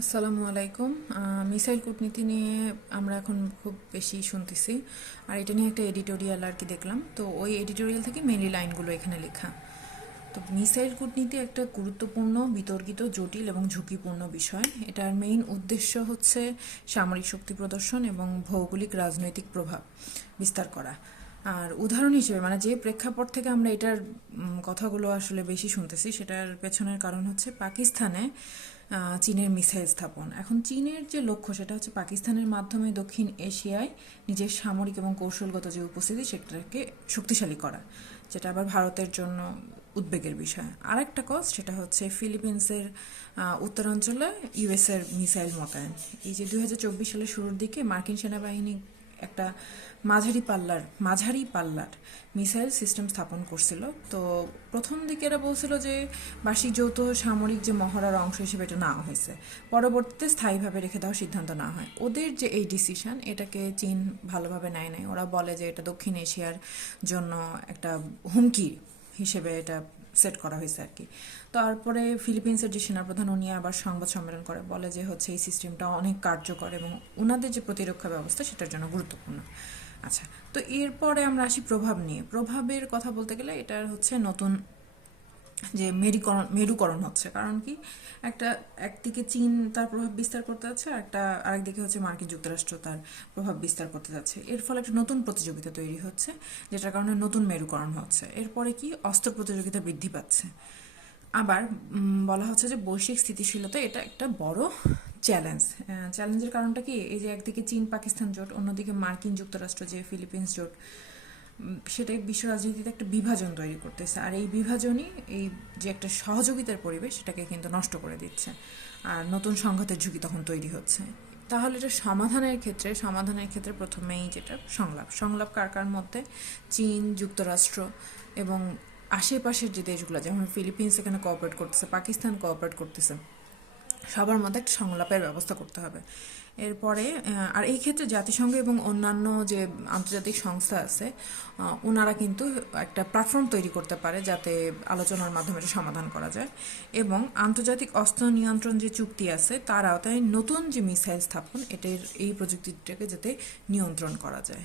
আসসালামু আলাইকুম। মিসাইল কূটনীতি নিয়ে আমরা এখন খুব বেশি শুনতেছি, আর এটা নিয়ে একটা এডিটোরিয়াল আর কি দেখলাম। তো ওই এডিটোরিয়াল থেকে মেনলি লাইনগুলো এখানে লেখা। তো মিসাইল কূটনীতি একটা গুরুত্বপূর্ণ, বিতর্কিত, জটিল এবং ঝুঁকিপূর্ণ বিষয়। এটার মেইন উদ্দেশ্য হচ্ছে সামরিক শক্তি প্রদর্শন এবং ভৌগোলিক রাজনৈতিক প্রভাব বিস্তার করা। আর উদাহরণ হিসেবে মানে যে প্রেক্ষাপট থেকে আমরা এটার কথাগুলো আসলে বেশি শুনতেছি, সেটার পেছনের কারণ হচ্ছে পাকিস্তানে চীনের মিসাইল স্থাপন। এখন চীনের যে লক্ষ্য সেটা হচ্ছে পাকিস্তানের মাধ্যমে দক্ষিণ এশিয়ায় নিজের সামরিক এবং কৌশলগত যে উপস্থিতি সেটাকে শক্তিশালী করা, যেটা আবার ভারতের জন্য উদ্বেগের বিষয়। আরেকটা কজ সেটা হচ্ছে ফিলিপিন্সের উত্তরাঞ্চলে ইউএসের মিসাইল মোতায়েন। এই যে 2024 সালের শুরুর দিকে মার্কিন সেনাবাহিনী একটা মাঝারি পাল্লার মিসাইল সিস্টেম স্থাপন করছিল। তো প্রথম দিকে এরা বলছিল যে বার্ষিক যৌথ সামরিক যে মহড়ার অংশ হিসেবে এটা নেওয়া হয়েছে, পরবর্তীতে স্থায়ীভাবে রেখে দেওয়ার সিদ্ধান্ত নেওয়া হয়। ওদের যে এই ডিসিশন, এটাকে চীন ভালোভাবে নেয় নাই। ওরা বলে যে এটা দক্ষিণ এশিয়ার জন্য একটা হুমকি হিসেবে এটা সেট করা হয়েছে আর কি। তারপরে ফিলিপিন্সের যে সেনাপ্রধান উনি আবার সংবাদ সম্মেলন করে বলে যে হচ্ছে এই সিস্টেমটা অনেক কার্যকর এবং ওনাদের যে প্রতিরক্ষা ব্যবস্থা সেটার জন্য গুরুত্বপূর্ণ। আচ্ছা, তো এরপরে আমরা আসি প্রভাব নিয়ে। প্রভাবের কথা বলতে গেলে এটার হচ্ছে নতুন যে মেরুকরণ হচ্ছে। কারণ কি, একটা একদিকে চীন তার প্রভাব বিস্তার করতে যাচ্ছে, আর আরেকদিকে হচ্ছে মার্কিন যুক্তরাষ্ট্র তার প্রভাব বিস্তার করতে যাচ্ছে। এর ফলে একটা নতুন প্রতিযোগিতা তৈরি হচ্ছে, যেটার কারণে নতুন মেরুকরণ হচ্ছে। এরপরে কি, অস্ত্র প্রতিযোগিতা বৃদ্ধি পাচ্ছে। আবার বলা হচ্ছে যে বৈশ্বিক স্থিতিশীলতা এটা একটা বড় চ্যালেঞ্জ। চ্যালেঞ্জের কারণটা কি, এই যে একদিকে চীন পাকিস্তান জোট, অন্যদিকে মার্কিন যুক্তরাষ্ট্র যে ফিলিপিন্স জোট, সেটাই বিশ্ব রাজনীতিতে একটা বিভাজন তৈরি করতেছে। আর এই বিভাজনই এই যে একটা সহযোগিতার পরিবেশ সেটাকে কিন্তু নষ্ট করে দিচ্ছে, আর নতুন সংঘাতের ঝুঁকি তখন তৈরি হচ্ছে। তাহলে এটা সমাধানের ক্ষেত্রে প্রথমেই যেটা সংলাপ কার কার মধ্যে, চীন, যুক্তরাষ্ট্র এবং আশেপাশের যে দেশগুলো, যেমন ফিলিপিন্স এখানে কোঅপারেট করতেছে, পাকিস্তান কোঅপারেট করতেছে, সবার মধ্যে একটা সংলাপের ব্যবস্থা করতে হবে। এরপরে আর এই ক্ষেত্রে জাতিসংঘ এবং অন্যান্য যে আন্তর্জাতিক সংস্থা আছে, ওনারা কিন্তু একটা প্ল্যাটফর্ম তৈরি করতে পারে যাতে আলোচনার মাধ্যমে এটা সমাধান করা যায়। এবং আন্তর্জাতিক অস্ত্র নিয়ন্ত্রণ যে চুক্তি আছে তার আওতায় নতুন যে মিসাইল স্থাপন, এই প্রযুক্তিটাকে যাতে নিয়ন্ত্রণ করা যায়।